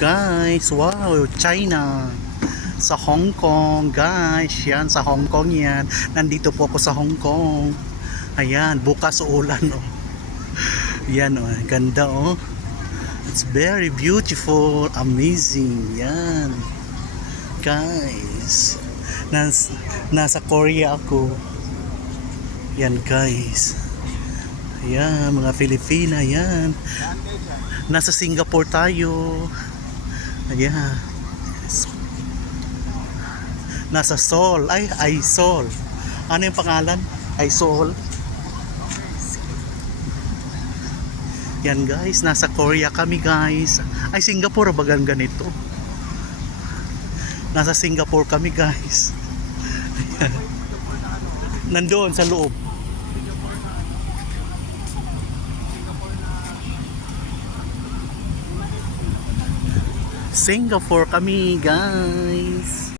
guys, wow, China. Sa Hong Kong, guys. Yan, sa Hong Kong yan. Nandito po ako sa Hong Kong. Ayan, bukas ulan, oh. Yan, oh, ganda, oh. It's very beautiful, amazing. Yan. Guys. Nasa Korea ako. Yan, guys. Ayan, mga Filipina, yan. Nasa Singapore tayo. Ayan. Nasa Seoul. Ay Seoul. Ano yung pangalan? Ay Seoul. Yan guys, nasa Korea kami guys. Ay Singapore, bagang ganito. Nasa Singapore kami guys. Nandoon sa loob. Singapore kami guys.